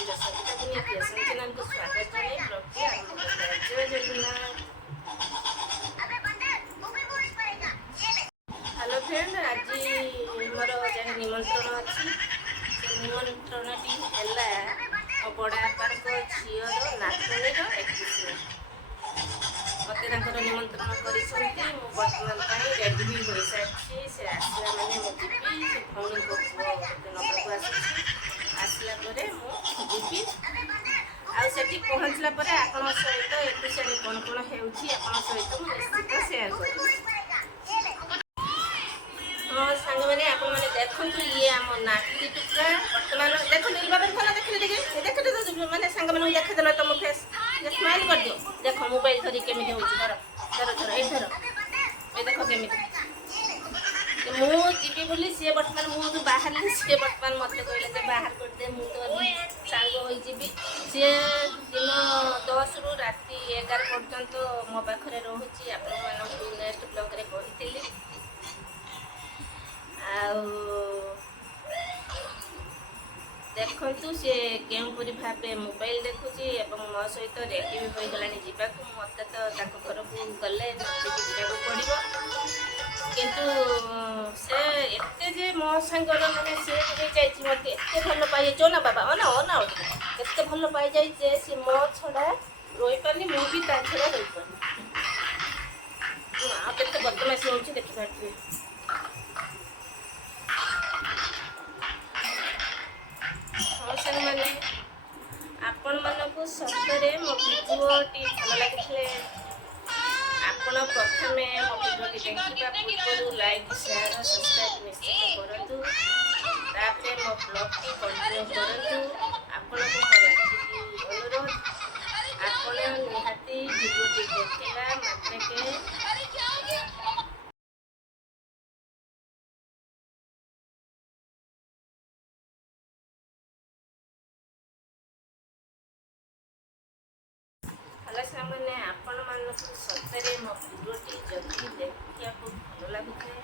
ଆଜିର ସବିତା ଦୁନିଆ କ୍ରିଏସନ୍ ଚ୍ୟାନେଲକୁ ସ୍ୱାଗତ ଜଣାଇ ବ୍ଲଗ୍ଟି ଆରମ୍ଭ କରିବା। ଜୟ ଜଗନ୍ନାଥ। ହ୍ୟାଲୋ ଫ୍ରେଣ୍ଡ, ଆଜି ମୋର ଯାହା ନିମନ୍ତ୍ରଣ ଅଛି ସେ ନିମନ୍ତ୍ରଣଟି ହେଲା ମୋ ବଡ଼ ବାପାଙ୍କ ଝିଅର ନାତୁଣୀର 21। ମୋତେ ତାଙ୍କର ନିମନ୍ତ୍ରଣ କରିଛନ୍ତି। ମୁଁ ବର୍ତ୍ତମାନ ପାଇଁ ରେଡ଼ି ବି ହୋଇସାରିଛି। ସେ ଆସିଲା ମାନେ ମୁଁ ଯିବି। ସେ ଭଉଣୀଙ୍କ ପୁଅ ମୋତେ ନେବାକୁ ଆସୁଛି। ଆସିଲା ପରେ ମୁଁ ଯିବି। ଆଉ ସେଠି ପହଞ୍ଚିଲା ପରେ ଆପଣଙ୍କ ସହିତ ଏଠୁ ସେଠି କ'ଣ କ'ଣ ହେଉଛି ଆପଣଙ୍କ ସହିତ ମୁଁ ନିଶ୍ଚିତ ସେୟାର କରିବି। ହଁ ସାଙ୍ଗମାନେ, ଆପଣମାନେ ଦେଖନ୍ତୁ, ଇଏ ଆମ ନାତି ଟୁକା। ବର୍ତ୍ତମାନ ଦେଖନ୍ତୁ ବାବା ଭଲ ଦେଖିଲେ ଟିକେ ମାନେ ସାଙ୍ଗମାନଙ୍କୁ ଦେଖିଦେଲ ତମ ଫେସ୍ ସ୍ମାଇଲ୍ କରିଦିଅ। ଦେଖ ମୋବାଇଲ୍ ଧରି କେମିତି ହେଉଛି। ଧର ଏଇ ଧର, ଏ ଦେଖ କେମିତି। ମୁଁ ଯିବି ବୋଲି ସିଏ ବର୍ତ୍ତମାନ ମୁଁ ବାହାରିଲି। ସିଏ ବର୍ତ୍ତମାନ ମୋତେ କହିଲେ ଯେ ବାହାର କରିଦେ, ମୁଁ ତ ସାଙ୍ଗ ହୋଇଯିବି। ସିଏ ଦିନ 10ରୁ ରାତି 11 ପର୍ଯ୍ୟନ୍ତ ମୋ ପାଖରେ ରହୁଛି। ଆପଣମାନଙ୍କୁ ନେକ୍ସଟ ବ୍ଲଗ୍ରେ କହିଥିଲି। ଆଉ ଦେଖନ୍ତୁ ସେ କେଉଁପରି ଭାବେ ମୋବାଇଲ ଦେଖୁଛି ଏବଂ ମୋ ସହିତ ରେଡ଼ି ବି ହୋଇଗଲାଣି ଯିବାକୁ। ମୋତେ ତ ତାଙ୍କ ଘରକୁ ଗଲେ ନାଚିକି ଯିବାକୁ ପଡ଼ିବ। କିନ୍ତୁ ସେ ଏତେ ଯେ ମୋ ସାଙ୍ଗର ମାନେ ସେ ହେଇଯାଇଛି, ମୋତେ ଏତେ ଭଲ ପାଇଯାଇଛି ନା ବାବା ଅନା ଏତେ ଭଲ ପାଇଯାଇଛି ଯେ ସେ ମୋ ଛଡ଼ା ରହିପାରୁନି, ମୁଁ ବି ତା ଛଡ଼ା ରହିପାରୁନି। ଆଉ କେତେ ବଦମାସି ହେଉଛି ଦେଖିପାରୁଥିବେ। ହଁ ସାଙ୍ଗମାନେ, ଆପଣମାନଙ୍କୁ ସତରେ ମୋ ଭିଡ଼ିଓଟି ଭଲ ଲାଗିଥିଲେ ଆପଣ ପ୍ରଥମେ ମୋ ଭିଡ଼ିଓଟି ଦେଖିବା ପୂର୍ବରୁ ଲାଇକ୍, ସେୟାର, ସବସ୍କ୍ରାଇବ୍ ନିଶ୍ଚିତ କରନ୍ତୁ। ତାପରେ ମୋ ବ୍ଲଗ୍ଟି କଣ୍ଟିନ୍ୟୁ କରନ୍ତୁ। ଆପଣଙ୍କୁ ମୋର ଏତିକି ଅନୁରୋଧ, ଆପଣ ନିହାତି ଭିଡ଼ିଓଟି ଦେଖିଲା ମାତ୍ରକେ ହେଲେ ସାଙ୍ଗମାନେ, ଆପଣମାନଙ୍କୁ ସତରେ ମୋ ଭିଡ଼ିଓଟି ଯଦି ଦେଖିବାକୁ ଭଲ ଲାଗୁଥାଏ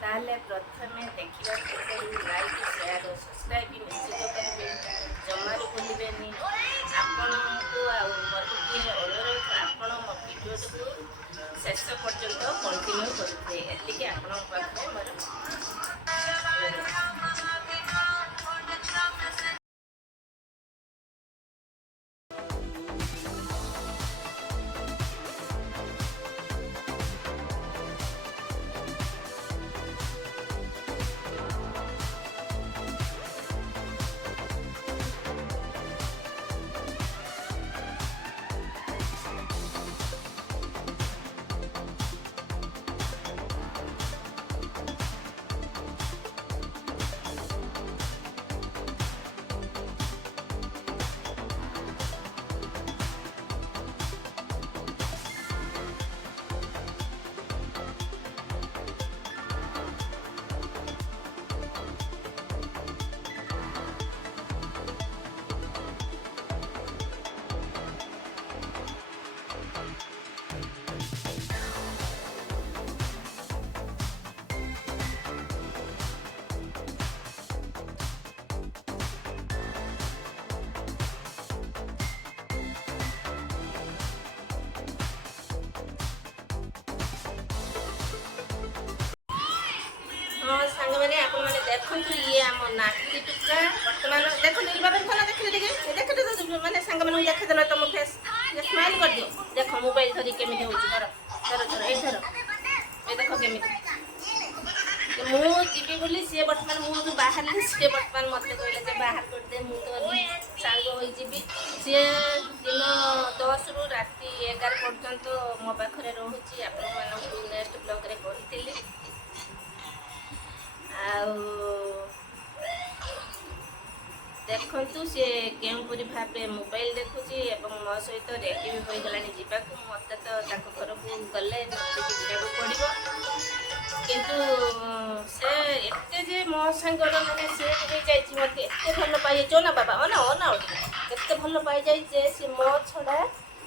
ତାହେଲେ ପ୍ରଥମେ ଦେଖିବା ପୂର୍ବରୁ ଲାଇକ୍, ସେୟାର, ସବସ୍କ୍ରାଇବ୍ ନିଶ୍ଚିତ କରିବେ। ଜମାରୁ ଭୁଲିବେନି। ଆପଣଙ୍କୁ ଆଉ ମୋର ଗୋଟିଏ ଅନୁରୋଧ, ଆପଣ ମୋ ଭିଡ଼ିଓଟିକୁ ଶେଷ ପର୍ଯ୍ୟନ୍ତ କଣ୍ଟିନ୍ୟୁ କରୁଥିବେ। ଏତିକି ଆପଣଙ୍କ ପାଖରେ ମୋର ଅନୁରୋଧ। ହଁ ସାଙ୍ଗମାନେ, ଆପଣମାନେ ଦେଖନ୍ତୁ, ଇଏ ଆମ ନାତି ଟୁକା। ବର୍ତ୍ତମାନ ଦେଖନ୍ତୁ ବାବା ଭଲ ଦେଖିଲେ ଟିକେ ମାନେ ସାଙ୍ଗମାନଙ୍କୁ ଦେଖିଦେଲ ତମ ଫେସ୍ ସ୍ମାଇଲ୍ କରିଦିଅ। ଦେଖ ମୋବାଇଲ୍ ଧରି କେମିତି ହେଉଛି। ଧର ଏଇ ଧର, ଏ ଦେଖ କେମିତି। ମୁଁ ଯିବି ବୋଲି ସିଏ ବର୍ତ୍ତମାନ ମୁଁ ବାହାରିଲି। ସିଏ ବର୍ତ୍ତମାନ ମୋତେ କହିଲେ ଯେ ବାହାର କରିଦେ, ମୁଁ ତ ସାଙ୍ଗ ହୋଇଯିବି। ସିଏ ଦିନ 10ରୁ ରାତି 11 ପର୍ଯ୍ୟନ୍ତ ମୋ ପାଖରେ ରହୁଛି। ଆପଣମାନଙ୍କୁ ନେକ୍ସଟ ବ୍ଲଗ୍ରେ କହିଥିଲି। ଆଉ ଦେଖନ୍ତୁ ସେ କେଉଁପରି ଭାବେ ମୋବାଇଲ ଦେଖୁଛି ଏବଂ ମୋ ସହିତ ରେଡ଼ି ବି ହୋଇଗଲାଣି ଯିବାକୁ। ମୋତେ ତ ତାଙ୍କ ଘରକୁ ଗଲେ ନାଚିକି ଯିବାକୁ ପଡ଼ିବ। କିନ୍ତୁ ସେ ଏତେ ଯେ ମୋ ସାଙ୍ଗର ମାନେ ସେ ହେଇଯାଇଛି, ମୋତେ ଏତେ ଭଲ ପାଇଯାଇଛି ନା ବାବା ଅନା ଏତେ ଭଲ ପାଇଯାଇଛି ଯେ ସେ ମୋ ଛଡ଼ା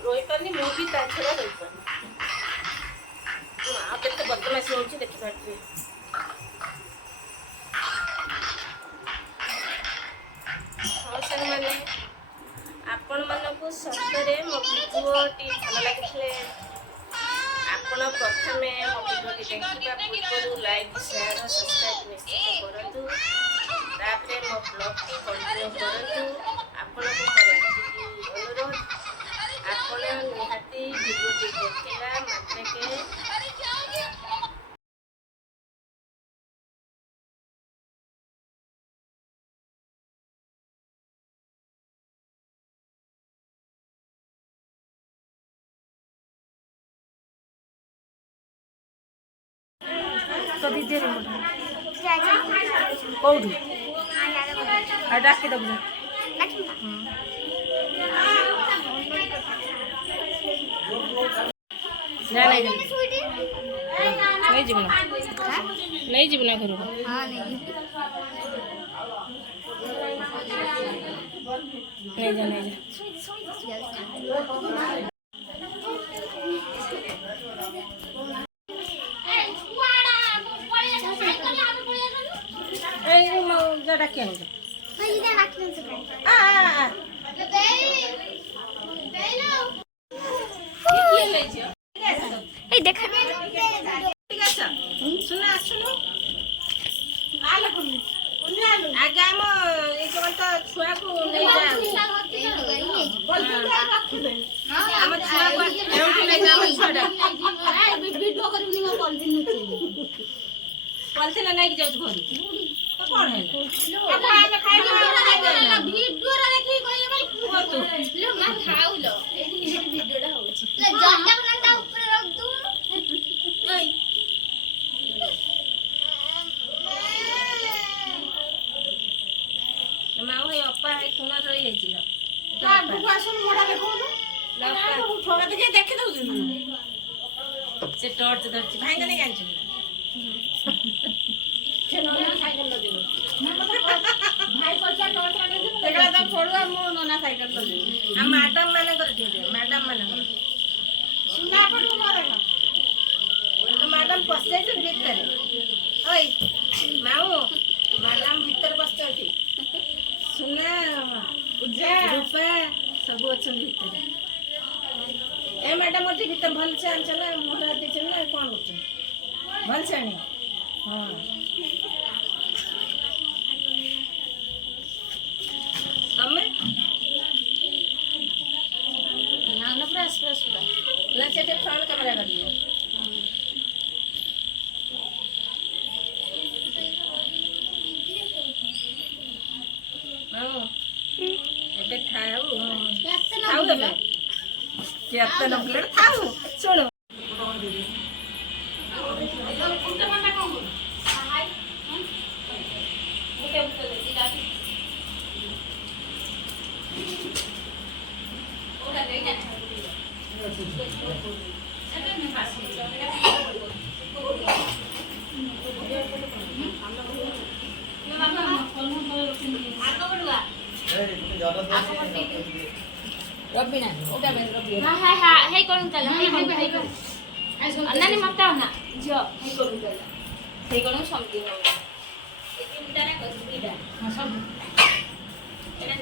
ରହିପାରୁନି, ମୁଁ ବି ତା ଛଡ଼ା ରହିପାରୁନି। ଆଉ କେତେ ବଦମାସି ହେଉଛି ଦେଖିପାରୁଥିବେ। ହଁ ସାଙ୍ଗମାନେ, ପୂର୍ବରୁ ଲାଇକ୍ ସେୟାର ସବସ୍କ୍ରାଇବ୍ ନିଶ୍ଚିତ କରନ୍ତୁ। ତାପରେ ମୋ ବ୍ଲଗ୍ଟି କଣ୍ଟିନ୍ୟୁ କରନ୍ତୁ। ଆପଣଙ୍କୁ ମୋର ଏତିକି ଅନୁରୋଧ, ଆପଣ ନିହାତି ଭିଡ଼ିଓଟି ଦେଖିଲା ମାତ୍ରକେ तो दीदी कौटी डाकी दब जा नहीं जीवन नहीं जीवन घर नहीं जा नहीं जा डाकिया देखा ଆଗେ ଆମ ଏଇ କେବଳ ତ ଛୁଆକୁ ନେଇଯାଉ ଆମ ଛୁଆକୁ ଏଉଠୁ ନେଇଯାଉ ଆମ ଛୁଆଟା ପଲିଥିନ ନେଇକି ଯାଉଛି ଘରକୁ ତ କଣ ମାଉ ହେଇ ଅପା ହେଇ କୁଣ ରହିଯାଇଛି ଦେଖି ଦଉଛି ସେ ଟର୍ଚ୍ଚ ଧରିଛି ଭାଇଙ୍କ ନେଇ ଜାଣିଛୁ ମ୍ୟାଡାମ ମାନଙ୍କର ମ୍ୟାଡାମ ମାନଙ୍କର ମ୍ୟାଡାମ ପଶିଯାଇଛନ୍ତି ଭିତରେ ଓଇ ମାଉ ମ୍ୟାଡାମ ଭିତରେ ବସିଛନ୍ତି ସୁନା ରୂପା ସବୁ ଅଛନ୍ତି ଭିତରେ ଏ ମ୍ୟାଡାମ ଅଛି ଭିତରେ ଭଲସେ ଆଣିଛ ନା ମୋଟା ଦେଇଛନ୍ତି ନା କ'ଣ କରୁଛନ୍ତି ଭଲସେ ଆଣିବ ହଁ ତମେ ପୁରା ପୁରା ନା ସେଠି ଫ୍ରଣ୍ଟ କ୍ୟାମେରା କରିବ ଏବେ ଥାଉ ଥାଉ ଏବେ କେତେ ନକଲେ ଥାଉ ଶୁଣ रबिना ओटा में रबिना हां हां हे करून चला हे करून अन्नानी मत ना जो हे करून चला हे करून समती हो ए तीनटा ना कसुईटा हां सब एटा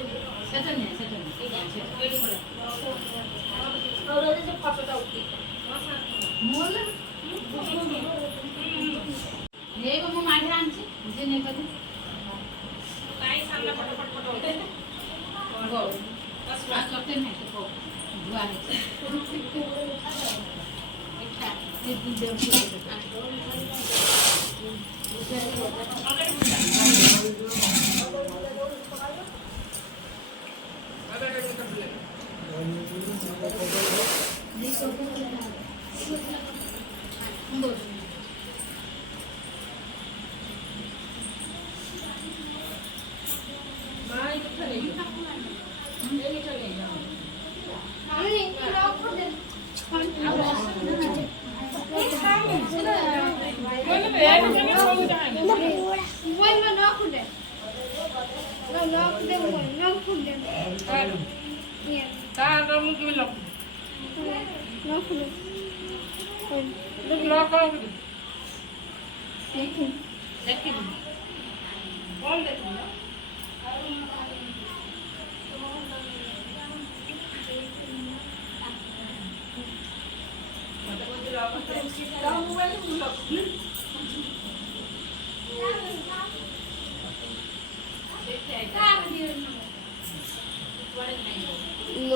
सेटन एटा वेट कर और जो फोटोटा उठी मोल हे को मो माढे आनछि जे ने कदी काई सामने फटफट उठे गो बस लगते नहीं तो दुआ है अच्छा ये वीडियो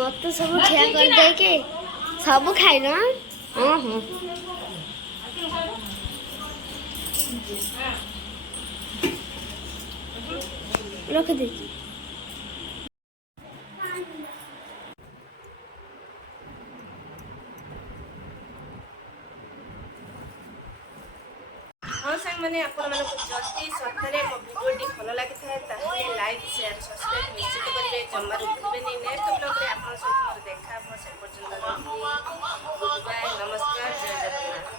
ମତେ ସବୁ ଠିଆ କରିଦେଇକି ସବୁ ଖାଇନ? ହଁ ହଁ। ରଖିଦେଇଛି। ହଁ ସାଙ୍ଗମାନେ ଆପଣମାନଙ୍କୁ ଯଦି ସତରେ ମୋ ଭିଡ଼ିଓଟି ଭଲ ଲାଗିଥାଏ ତାହେଲେ ଲାଇକ୍ ସେୟାର ସବସ୍କ୍ରାଇବ୍ ନିଶ୍ଚିତ କରିବେ ଜମାରୁ ଭୁଲିବେନି। ନେକ୍ସଟ ବ୍ଲଗ୍ରେ ଆପଣଙ୍କ ସହିତ ମୋର ଦେଖା ହେବ। ସେ ପର୍ଯ୍ୟନ୍ତ ରହିଲି। ଗୁଡ୍ ବାଏ, ନମସ୍କାର, ଜୟ ଜଗନ୍ନାଥ।